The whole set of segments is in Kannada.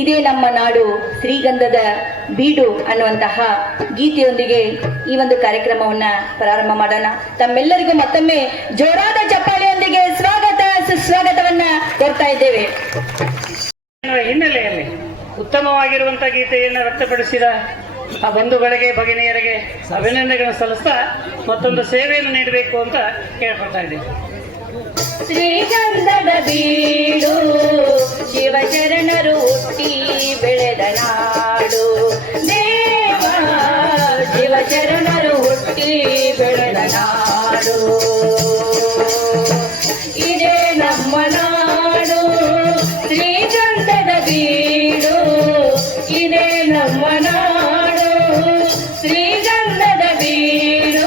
ಇದೇ ನಮ್ಮ ನಾಡು ಶ್ರೀಗಂಧದ ಬೀಡು ಅನ್ನುವಂತಹ ಗೀತೆಯೊಂದಿಗೆ ಈ ಒಂದು ಕಾರ್ಯಕ್ರಮವನ್ನ ಪ್ರಾರಂಭ ಮಾಡೋಣ. ತಮ್ಮೆಲ್ಲರಿಗೂ ಮತ್ತೊಮ್ಮೆ ಜೋರಾದ ಚಪ್ಪಾಳೆಯೊಂದಿಗೆ ಸ್ವಾಗತ ಸುಸ್ವಾಗತವನ್ನ ಕೋರ್ತಾ ಇದ್ದೇವೆ. ಹಿನ್ನೆಲೆಯಲ್ಲಿ ಉತ್ತಮವಾಗಿರುವಂತಹ ಗೀತೆಯನ್ನು ವ್ಯಕ್ತಪಡಿಸಿದ ಆ ಬಂಧುಗಳಿಗೆ ಭಗಿನಿಯರಿಗೆ ಅಭಿನಂದನೆಗಳನ್ನು ಸಲ್ಲಿಸ್ತಾ ಮತ್ತೊಂದು ಸೇವೆಯನ್ನು ನೀಡಬೇಕು ಅಂತ ಕೇಳ್ಕೊಳ್ತಾ ಇದ್ದೇವೆ. ಶ್ರೀಗಂಧದ ಬೀಡು ಶಿವಚರಣರು ಹುಟ್ಟಿ ಬೆಳೆದ ನಾಡು, ದೇವ ಶಿವಚರಣರು ಹುಟ್ಟಿ ಬೆಳೆದ ನಾಡು, ಇದೇ ನಮ್ಮ ನಾಡು ಶ್ರೀಗಂಧದ ಬೀಡು, ಇದೇ ನಮ್ಮ ನಾಡು ಶ್ರೀಗಂಧದ ಬೀಡು.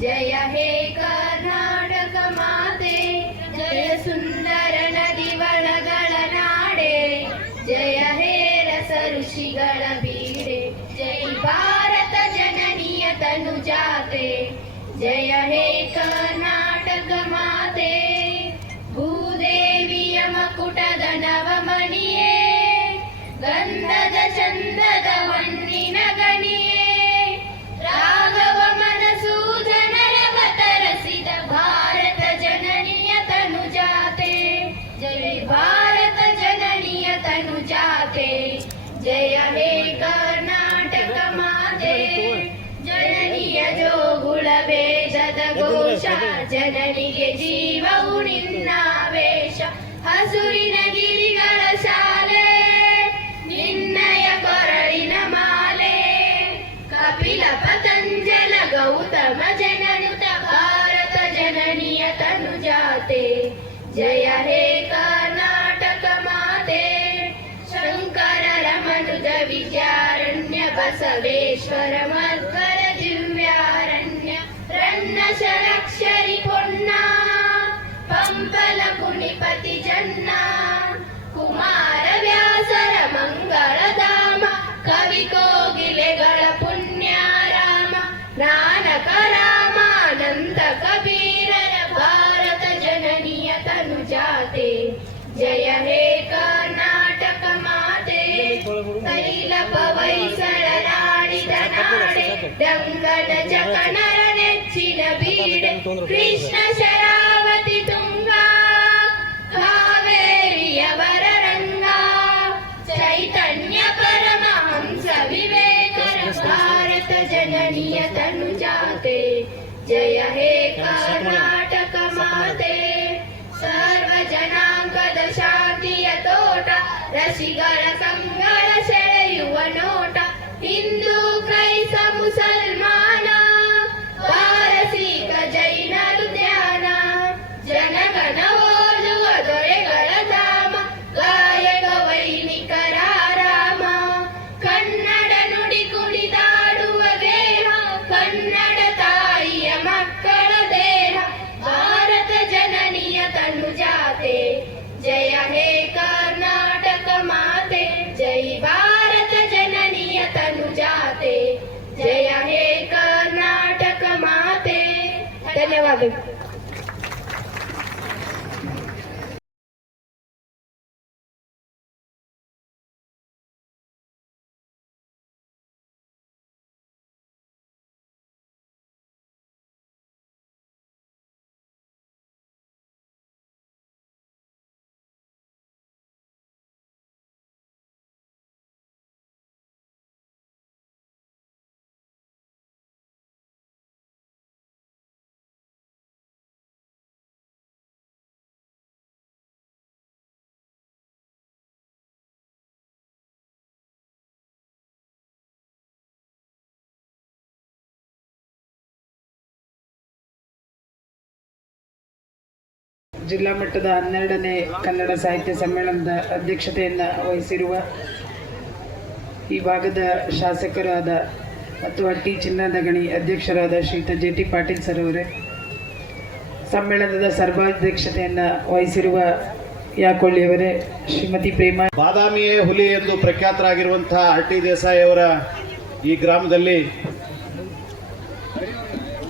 जय हे कर्नाटक माते, जय सुंदर नदी वळಗಳ ನಾಡೆ, जय हे रस ಋಷಿಗಳ ಬೀಡೆ, जय भारत जननीय तनुजाते, जय हे कर्नाटक माते. ಭೂದೇವಿಯ ಮಕುಟದ ನವಮಣಿಯೇ, ಗಂಧದ ಚಂದದ ಮಣ್ಣಿನ ಗಣಿಯೇ, ರಾಘವ ಮನಸು ಭಾರತ ಜನನಿಯ ತನುಜಾತೆ, ಜಯ ಭಾರತ ಜನನಿಯ ತನುಜಾತೆ, ಜಯ ಹೇ ಕರ್ನಾಟಕ ಮಾತೆ. ಜನನಿಯ ಜೋಗುಳ ವೇದದ ಘೋಷ, ಜನನಿಗೆ ಜೀವವು ನಿನ್ನಾವೇಶ, ಹಸುರಿನ ಗಿರಿಗಳ ಶಾಲೆ ನಿನ್ನಯ ಕೊರಳಿನ ಮಾಲೆ, ಕಪಿಲ ಪತಂಜಲ ಗೌತಮ ಜನನುತ ಭಾರತ ಜನನಿಯ ತನುಜಾತೆ, ಜಯ ಹೇ ಕರ್ನಾಟಕ ಮಾತೆ. ಶಂಕರ ರಮನುಜ ವಿದ್ಯಾರಣ್ಯ ಬಸವೇಶ್ವರ ಮಧ್ವರ ದಿವ್ಯಾರಣ್ಯ, ರನ್ನ ಷಡಕ್ಷರಿ ಪೊನ್ನ ಪಂಪಲ ಕುಣಿಪತಿ ಜನ್ನ, ಕುಮಾರ ವ್ಯಾಸರ ಮಂಗಳಧಾಮ, ಕವಿ ಕೋಗಿಲೆಗಳ ಪುಣ್ಯಾರಾಮ, ನಾನಕ ರಾಮಾನಂದ ಕಬೀರರ ಭಾರತ ಜನನಿಯ ತನುಜಾತೆ, ಜಯ ಹೇ ಕರ್ನಾಟಕ ಮಾತೆ. ತೈಲ ಪವೈಸಳ ನಾಡಿದ ನಾಡೆ, ರಂಗದ ಚಕಣರ ನೆಚ್ಚಿನ ಬೀಡೆ, ಕೃಷ್ಣ ಶರಾವತಿ ತುಂಗ ಕಾವೇರಿಯವರ ರಂಗ, ಚೈತನ್ಯ ಪರಮಹಂಸ ವಿವೇಕರ ಭಾರತ ಜನನಿಯ ತನುಜಾತೆ, ಜಯ ಹೇ ಕರ್ನಾಟಕ ಮಾತೆ. ಸರ್ವ ಜನಾಂಗದ ಶಾಂತಿಯ ತೋಟ, ರಸಿಗಳ ಕಂಗಳ ಸೆಳೆಯುವ ನೋಟ, ಹಿಂದೂ ಕ್ರೈಸ್ತ ಮುಸಲ್ಮಾನ, ಪಾರಸೀಕ ಜೈನರು ಧ್ಯಾನ, ಜನಗಣ ಓದುವ ದೊರೆಗಳ ಧಾಮ, ಗಾಯಕ ವೈನಿಕರ ಆರಾಮ, ಕನ್ನಡ ನುಡಿ ಕುಣಿದಾಡುವ ದೇಹ, ಕನ್ನಡ ತಾಯಿಯ ಮಕ್ಕಳ ದೇಹ, ಭಾರತ ಜನನಿಯ ತನುಜಾತೆ, ಜಯ ಹೇ ಕರ್ನಾಟಕ ಮಾತೆ. ಜೈ ಭಾರತ ಜನನಿಯ ತನುಜಾತೆ, ಜಯ ಹೇ ಕರ್ನಾಟಕ ಮಾತೆ. ಧನ್ಯವಾದಗಳು. ಜಿಲ್ಲಾ ಮಟ್ಟದ 12ನೇ ಕನ್ನಡ ಸಾಹಿತ್ಯ ಸಮ್ಮೇಳನದ ಅಧ್ಯಕ್ಷತೆಯನ್ನು ವಹಿಸಿರುವ ಈ ಭಾಗದ ಶಾಸಕರಾದ ಮತ್ತು ಹಟ್ಟಿ ಚಿನ್ನದ ಗಣಿ ಅಧ್ಯಕ್ಷರಾದ ಶ್ರೀಯುತ ಜೆ.ಟಿ. ಪಾಟೀಲ್ ಸರ್ ಅವರೇ, ಸಮ್ಮೇಳನದ ಸರ್ವಾಧ್ಯಕ್ಷತೆಯನ್ನು ವಹಿಸಿರುವ ಯಾಕೊಳ್ಳಿಯವರೇ, ಶ್ರೀಮತಿ ಪ್ರೇಮಾ. ಬಾದಾಮಿಯೇ ಹುಲಿ ಎಂದು ಪ್ರಖ್ಯಾತರಾಗಿರುವಂತಹ ಹಟ್ಟಿ ದೇಸಾಯಿ ಅವರ ಈ ಗ್ರಾಮದಲ್ಲಿ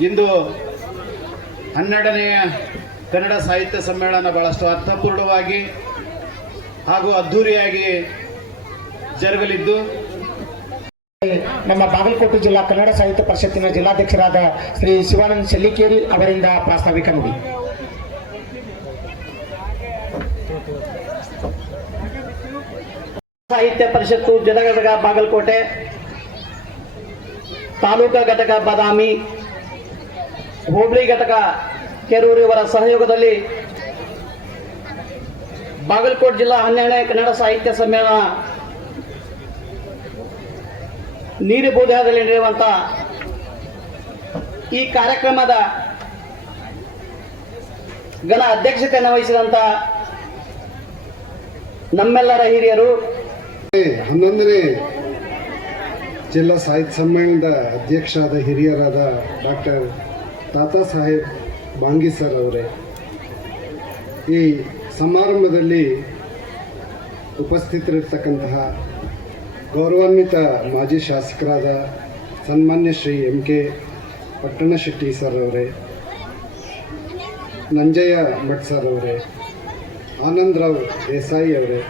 ಇಂದು 12ನೇ ಕನ್ನಡ ಸಾಹಿತ್ಯ ಸಮ್ಮೇಳನ ಬಹಳಷ್ಟು ಅರ್ಥಪೂರ್ಣವಾಗಿ ಹಾಗೂ ಅದ್ಧೂರಿಯಾಗಿ ಜರುಗಲಿದ್ದು, ನಮ್ಮ ಬಾಗಲಕೋಟೆ ಜಿಲ್ಲಾ ಕನ್ನಡ ಸಾಹಿತ್ಯ ಪರಿಷತ್ತಿನ ಜಿಲ್ಲಾಧ್ಯಕ್ಷರಾದ ಶ್ರೀ ಶಿವಾನಂದ ಶೆಲ್ಲಿಕೇರಿ ಅವರಿಂದ ಪ್ರಾಸ್ತಾವಿಕ ನುಡಿ. ಸಾಹಿತ್ಯ ಪರಿಷತ್ತು ಜಿಲ್ಲಾ ಘಟಕ ಬಾಗಲಕೋಟೆ, ತಾಲೂಕಾ ಘಟಕ ಬಾದಾಮಿ, ಹೋಬಳಿ ಘಟಕ ಕೆರೂರು ಇವರ ಸಹಯೋಗದಲ್ಲಿ ಬಾಗಲಕೋಟೆ ಜಿಲ್ಲಾ 12ನೇ ಕನ್ನಡ ಸಾಹಿತ್ಯ ಸಮ್ಮೇಳನ ನೀರಿಬೋಧದಲ್ಲಿ ನಡೆಯುವಂಥ ಈ ಕಾರ್ಯಕ್ರಮದ ಘನ ಅಧ್ಯಕ್ಷತೆಯನ್ನು ವಹಿಸಿದಂಥ ನಮ್ಮೆಲ್ಲರ ಹಿರಿಯರು, 11ನೇ ಜಿಲ್ಲಾ ಸಾಹಿತ್ಯ ಸಮ್ಮೇಳನದ ಅಧ್ಯಕ್ಷರಾದ ಹಿರಿಯರಾದ ಡಾಕ್ಟರ್ ತಾತಾ ಸಾಹೇಬ್ ಬಾಂಗಿ ಸರ್ ಅವರೇ, ಈ ಸಮಾರಂಭದಲ್ಲಿ ಉಪಸ್ಥಿತರಿರ್ತಕ್ಕಂತಹ ಗೌರವಾನ್ವಿತ ಮಾಜಿ ಶಾಸಕರಾದ ಸನ್ಮಾನ್ಯ ಶ್ರೀ ಎಂ.ಕೆ. ಪಟ್ಟಣಶೆಟ್ಟಿ ಸರ್ ಅವರೇ, ನಂಜಯ್ಯ ಭಟ್ ಸರ್ ಅವರೇ, ಆನಂದರಾವ್ ದೇಸಾಯಿ ಅವರೇ,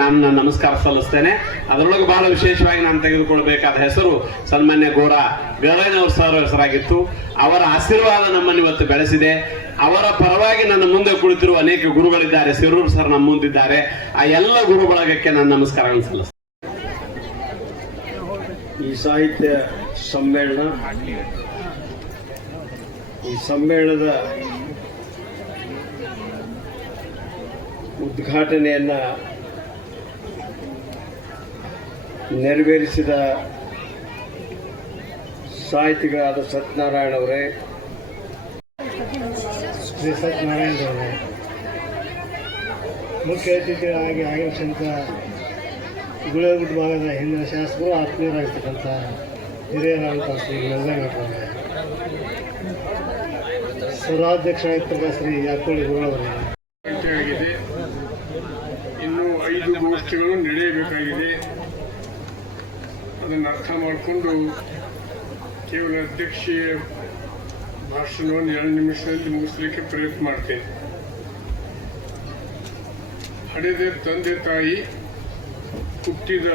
ನಾನು ನಮಸ್ಕಾರ ಸಲ್ಲಿಸ್ತೇನೆ. ಅದರೊಳಗೆ ಬಹಳ ವಿಶೇಷವಾಗಿ ನಾನು ತೆಗೆದುಕೊಳ್ಬೇಕಾದ ಹೆಸರು ಸನ್ಮಾನ್ಯ ಗೋರಾ ಗರೈನವ್ರ ಸರ್ ಹೆಸರಾಗಿತ್ತು. ಅವರ ಆಶೀರ್ವಾದ ನಮ್ಮನ್ನು ಇವತ್ತು ಬೆಳೆಸಿದೆ. ಅವರ ಪರವಾಗಿ ನನ್ನ ಮುಂದೆ ಕುಳಿತಿರುವ ಅನೇಕ ಗುರುಗಳಿದ್ದಾರೆ. ಸಿರೂರು ಸರ್ ನಮ್ಮ ಮುಂದಿದ್ದಾರೆ. ಆ ಎಲ್ಲ ಗುರು ಬಳಗಕ್ಕೆ ನಾನು ನಮಸ್ಕಾರಗಳನ್ನು ಸಲ್ಲಿಸ್ತೇನೆ. ಈ ಸಾಹಿತ್ಯ ಸಮ್ಮೇಳನ, ಈ ಸಮ್ಮೇಳನದ ಉದ್ಘಾಟನೆಯನ್ನ ನೆರವೇರಿಸಿದ ಸಾಹಿತಿಗಳಾದ ಸತ್ಯನಾರಾಯಣ ಅವರೇ, ಶ್ರೀ ಸತ್ಯನಾರಾಯಣ ಅವರೇ, ಮುಖ್ಯ ಅತಿಥಿಗಳಾಗಿ ಆಗಮಿಸಿದಂಥ ಗುಳಗುಡ್ ಭಾಗದ ಹಿಂದಿನ ಶಾಸಕರು, ಆತ್ಮೀಯರಾಗಿರ್ತಕ್ಕಂಥ ಹಿರಿಯರಾದಂಥ ಶ್ರೀ ಗಂಗಾಧರವರೇ, ಸರ್ವಾಧ್ಯಕ್ಷರಾಗಿರ್ತಕ್ಕಂಥ ಶ್ರೀ ಯಾಕೊಳ್ಳಿ ಗುರುಗಳವರೇ. ಇನ್ನೂ 5 ಗೋಷ್ಠಿಗಳು ನಡೆಯಬೇಕಾಗಿದೆ. ಅದನ್ನು ಅರ್ಥ ಮಾಡಿಕೊಂಡು ಕೇವಲ ಅಧ್ಯಕ್ಷೀಯ ಭಾಷಣವನ್ನು 2 ನಿಮಿಷದಲ್ಲಿ ಮುಗಿಸಲಿಕ್ಕೆ ಪ್ರಯತ್ನ ಮಾಡ್ತೇನೆ. ಹಡೆದ ತಂದೆ ತಾಯಿ ಹುಟ್ಟಿದ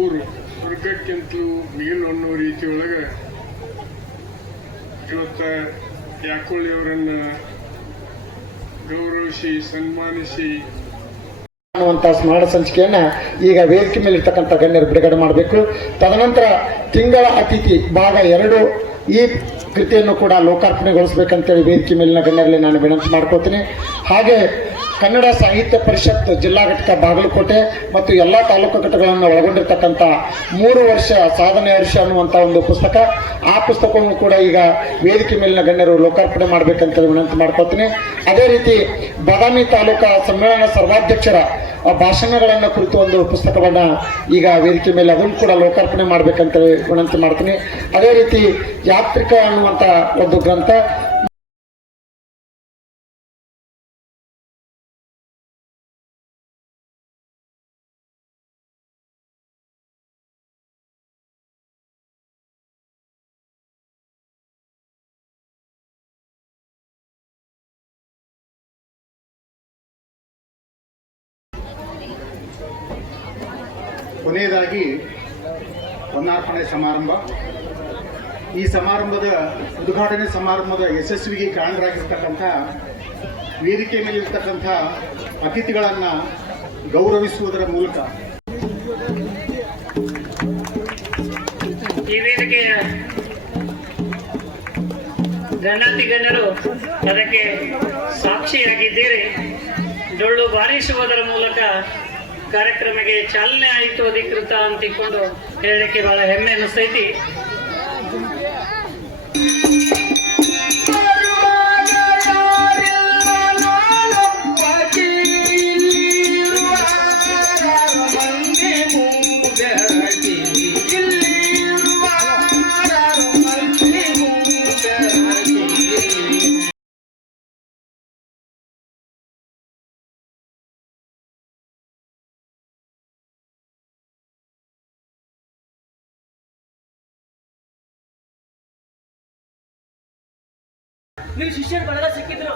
ಊರು ಸ್ವರ್ಗಕ್ಕಿಂತಲೂ ಮೇಲು ಅನ್ನೋ ರೀತಿಯೊಳಗೆ ಇವತ್ತ ಯಾಕೊಳ್ಳಿಯವರನ್ನು ಗೌರವಿಸಿ ಸನ್ಮಾನಿಸಿ ಅನ್ನುವಂಥ ಸ್ಮರಣ ಸಂಚಿಕೆಯನ್ನ ಈಗ ವೇದಿಕೆ ಮೇಲೆ ಇರ್ತಕ್ಕಂಥ ಗಣ್ಯರು ಬಿಡುಗಡೆ ಮಾಡಬೇಕು. ತದನಂತರ ತಿಂಗಳ ಅತಿಥಿ ಭಾಗ 2 ಈ ಕೃತಿಯನ್ನು ಕೂಡ ಲೋಕಾರ್ಪಣೆಗೊಳಿಸಬೇಕಂತೇಳಿ ವೇದಿಕೆ ಮೇಲಿನ ಗಣ್ಯರಲ್ಲಿ ನಾನು ವಿನಂತಿ ಮಾಡ್ಕೋತೀನಿ. ಹಾಗೆ ಕನ್ನಡ ಸಾಹಿತ್ಯ ಪರಿಷತ್ ಜಿಲ್ಲಾ ಘಟಕ ಬಾಗಲಕೋಟೆ ಮತ್ತು ಎಲ್ಲ ತಾಲೂಕು ಘಟಕಗಳನ್ನು ಒಳಗೊಂಡಿರ್ತಕ್ಕಂಥ 3 ವರ್ಷ ಸಾಧನೆ ವರ್ಷ ಅನ್ನುವಂಥ ಒಂದು ಪುಸ್ತಕ, ಆ ಪುಸ್ತಕವನ್ನು ಕೂಡ ಈಗ ವೇದಿಕೆ ಮೇಲಿನ ಗಣ್ಯರು ಲೋಕಾರ್ಪಣೆ ಮಾಡಬೇಕಂತ ವಿನಂತಿ ಮಾಡ್ಕೋತೀನಿ. ಅದೇ ರೀತಿ ಬಾದಾಮಿ ತಾಲೂಕಾ ಸಮ್ಮೇಳನ ಸರ್ವಾಧ್ಯಕ್ಷರ ಭಾಷಣಗಳನ್ನು ಕುರಿತು ಒಂದು ಪುಸ್ತಕವನ್ನು ಈಗ ವೇದಿಕೆ ಮೇಲೆ ಅದನ್ನು ಕೂಡ ಲೋಕಾರ್ಪಣೆ ಮಾಡಬೇಕಂತ ವಿನಂತಿ ಮಾಡ್ತೀನಿ. ಅದೇ ರೀತಿ ಯಾತ್ರಿಕ ಅನ್ನುವಂಥ ಒಂದು ಗ್ರಂಥ, ಕೊನೆಯದಾಗಿ ಹೊನ್ನಾರ್ಪಣೆ ಸಮಾರಂಭ. ಈ ಸಮಾರಂಭದ ಉದ್ಘಾಟನೆ ಸಮಾರಂಭದ ಯಶಸ್ವಿಗೆ ಕಾರಣರಾಗಿರ್ತಕ್ಕಂಥ ವೇದಿಕೆ ಮೇಲಿರ್ತಕ್ಕಂಥ ಅತಿಥಿಗಳನ್ನು ಗೌರವಿಸುವುದರ ಮೂಲಕ ಈ ವೇದಿಕೆಯ ಗಣ್ಯಾತಿ ಗಣ್ಯರು ಅದಕ್ಕೆ ಸಾಕ್ಷಿಯಾಗಿದ್ದೀರಿ. ಡೊಳ್ಳು ಬಾರಿಸುವುದರ ಮೂಲಕ ಕಾರ್ಯಕ್ರಮಕ್ಕೆ ಚಾಲನೆ ಆಯಿತು ಅಧಿಕೃತ ಅಂತಿಕೊಂಡು ಹೇಳಲಿಕ್ಕೆ ಬಹಳ ಹೆಮ್ಮೆ ಅನಿಸ್ತೈತಿ. Bye. ನೀವು ಶಿಷ್ಯರ ಬಳಗ ಸಿಕ್ಕಿದ್ರು,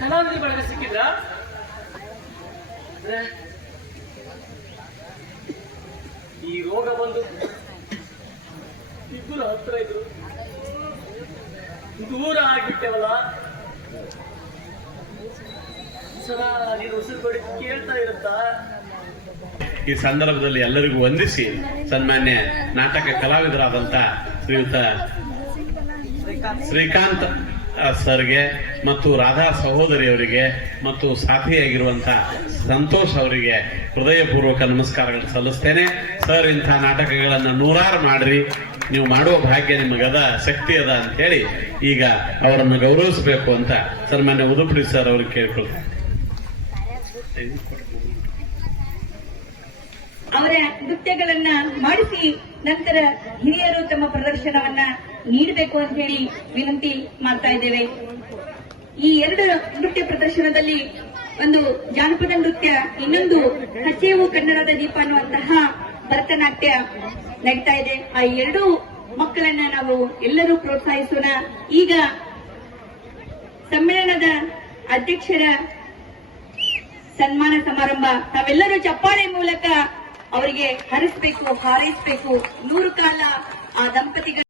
ಕಲಾವಿದರ ಬಳಗ ಸಿಕ್ಕಿದ್ರ? ಈ ರೋಗ ಬಂದು ಇಬ್ಬರು ಹತ್ರ ಇದ್ರು, ದೂರ ಆಗ್ಬಿಟ್ಟೆವಲ್ಲ. ಸರ ನೀನು ಉಸಿರು ಕೊಡಿ ಕೇಳ್ತಾ ಇರುತ್ತಾ? ಈ ಸಂದರ್ಭದಲ್ಲಿ ಎಲ್ಲರಿಗೂ ವಂದಿಸಿ ಸನ್ಮಾನ್ಯ ನಾಟಕ ಕಲಾವಿದರಾದಂತ ಶ್ರೀಯುತ ಶ್ರೀಕಾಂತ್ ಸರ್ಗೆ ಮತ್ತು ರಾಧಾ ಸಹೋದರಿಯವರಿಗೆ ಮತ್ತು ಸಾಥಿಯಾಗಿರುವಂತಹ ಸಂತೋಷ್ ಅವರಿಗೆ ಹೃದಯಪೂರ್ವಕ ನಮಸ್ಕಾರಗಳನ್ನು ಸಲ್ಲಿಸ್ತೇನೆ. ಸರ್, ಇಂಥ ನಾಟಕಗಳನ್ನು ನೂರಾರು ಮಾಡ್ರಿ, ನೀವು ಮಾಡುವ ಭಾಗ್ಯ ನಿಮಗದ, ಶಕ್ತಿ ಅದ ಅಂತ ಹೇಳಿ ಈಗ ಅವರನ್ನು ಗೌರವಿಸಬೇಕು ಅಂತ ಸನ್ಮಾನ್ಯ ಉದುಪಡಿ ಸರ್ ಅವ್ರಿಗೆ ಕೇಳ್ಕೊಳ್ತಾರೆ. ಅವರ ನೃತ್ಯಗಳನ್ನ ಮಾಡಿಸಿ ನಂತರ ಹಿರಿಯರು ತಮ್ಮ ಪ್ರದರ್ಶನವನ್ನ ನೀಡಬೇಕು ಅಂತ ಹೇಳಿ ವಿನಂತಿ ಮಾಡ್ತಾ ಇದ್ದೇವೆ. ಈ ಎರಡು ನೃತ್ಯ ಪ್ರದರ್ಶನದಲ್ಲಿ ಒಂದು ಜಾನಪದ ನೃತ್ಯ, ಇನ್ನೊಂದು ಹಚ್ಚೇವು ಕನ್ನಡದ ದೀಪ ಅನ್ನುವಂತಹ ಭರತನಾಟ್ಯ ನಡೀತಾ ಇದೆ. ಆ ಎರಡೂ ಮಕ್ಕಳನ್ನ ನಾವು ಎಲ್ಲರೂ ಪ್ರೋತ್ಸಾಹಿಸೋಣ. ಈಗ ಸಮ್ಮೇಳನದ ಅಧ್ಯಕ್ಷರ ಸನ್ಮಾನ ಸಮಾರಂಭ ನಾವೆಲ್ಲರೂ ಚಪ್ಪಾಳೆ ಮೂಲಕ ಅವರಿಗೆ ಹರಿಸಬೇಕು, ಹಾರೈಸಬೇಕು. 100 ಕಾಲ ಆ ದಂಪತಿಗಳು